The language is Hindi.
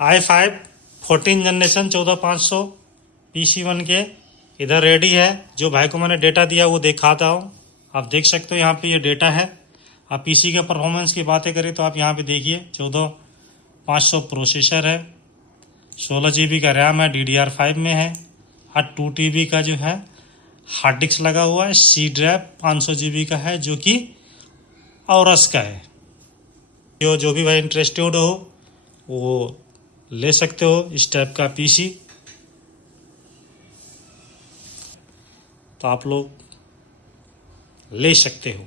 i5 14 जनरेशन 14500 PC1 के इधर रेडी है। जो भाई को मैंने डेटा दिया वो दिखाता हूँ। आप देख सकते हो यहाँ पे ये डेटा है। आप पीसी के परफॉर्मेंस की बातें करें तो आप यहाँ पे देखिए 14500 प्रोसेसर है, 16 GB का रैम है, DDR5 में है और 2 TB का जो है हार्ड डिस्क लगा हुआ है। सी ड्राइव 500 GB का है जो कि औरस का है। जो भी भाई इंटरेस्टेड हो वो ले सकते हो इस टाइप का पीसी। तो आप लोग ले सकते हो।